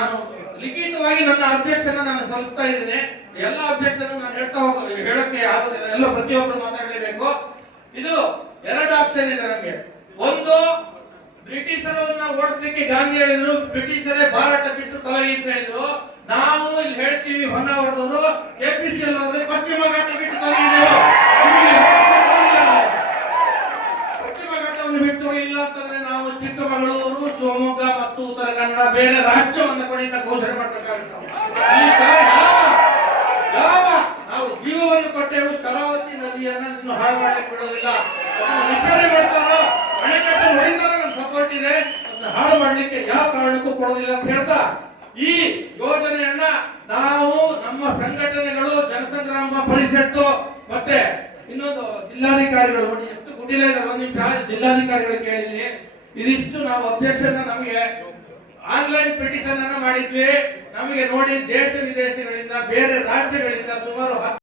ನಾನು ಲಿಖಿತವಾಗಿ ನನ್ನ ಅಬ್ಜೆಕ್ಷನ್ ನಾನು ಸಲ್ಲಿಸ್ತಾ ಇದ್ದೇನೆ. ಎಲ್ಲ ಅಬ್ಜೆಕ್ಷನ್ ನಾನು ಹೇಳಕ್ಕೆ ಎಲ್ಲ ಪ್ರತಿಯೊಬ್ಬರು ಮಾತಾಡಲೇಬೇಕು. ಇದು ಎರಡು ಆಪ್ಷನ್ ಇದೆ ನಮಗೆ. ಒಂದು, ಬ್ರಿಟಿಷರನ್ನ ಓಡಿಸ್ಲಿಕ್ಕೆ ಗಾಂಧಿ ಹೇಳಿದ್ರು, ಬ್ರಿಟಿಷರೇ ಭಾರತ ಬಿಟ್ಟು ತೊಲಗಿ ಅಂತ ಹೇಳಿದ್ರು. ನಾವು ಇಲ್ಲಿ ಹೇಳ್ತೀವಿ, ಹೊನ್ನಾವರದವರು ಕೆಪಿಸಿಎಲ್ ಅವರು ಪಶ್ಚಿಮ ಘಟ್ಟ ಬಿಟ್ಟು ತೊಲಗಿದ್ದೇವೆ. ಪಶ್ಚಿಮ ಘಟ್ಟವನ್ನು ಬಿಟ್ಟು ಇಲ್ಲ ಅಂತಂದ್ರೆ ನಾವು ಚಿಕ್ಕಮಗಳೂರು, ಶಿವಮೊಗ್ಗ ಮತ್ತು ಉತ್ತರ ಕನ್ನಡ ಬೇರೆ ರಾಜ್ಯವನ್ನು ಕೊಡಿ ಅಂತ ಘೋಷಣೆ ಮಾಡಬೇಕಾಗುತ್ತೆ. ನಾವು ಜೀವವನ್ನು ಕೊಟ್ಟೆವು, ಶರಾವತಿ ನದಿಯನ್ನ ಇನ್ನು ಹಾಳು ಮಾಡಲಿಕ್ಕೆ ಬಿಡೋದಿಲ್ಲ. ರಿಪೇರಿ ಮಾಡ್ತಾರೋ, ಅಣೆಕಟ್ಟನ್ನು ಹೊಡಿತಾರೋ ನಮ್ಮ ಸಪೋರ್ಟ್ ಇದೆ, ಹಾಳು ಮಾಡ್ಲಿಕ್ಕೆ ಯಾವ ಕಾರಣಕ್ಕೂ ಕೊಡೋದಿಲ್ಲ ಅಂತ ಹೇಳ್ತಾ ಈ ಯೋಜನೆಯನ್ನ ನಾವು ನಮ್ಮ ಸಂಘಟನೆಗಳು, ಜನಸಂಗ್ರಾಮ ಪರಿಷತ್ತು ಮತ್ತೆ ಇನ್ನೊಂದು ಜಿಲ್ಲಾಧಿಕಾರಿಗಳು ನೋಡಿ ಎಷ್ಟು ಗುಡಿಲ ಇದೆ. ಒಂದು ನಿಮಿಷ ಜಿಲ್ಲಾಧಿಕಾರಿಗಳು ಕೇಳಿದ್ವಿ. ಇದಿಷ್ಟು ನಾವು ಅಧ್ಯಕ್ಷನ ನಮಗೆ ಆನ್ಲೈನ್ ಪಿಟಿಷನ್ ಅನ್ನ ಮಾಡಿದ್ವಿ. ನಮಗೆ ನೋಡಿ ದೇಶ ವಿದೇಶಗಳಿಂದ ಬೇರೆ ರಾಜ್ಯಗಳಿಂದ ಸುಮಾರು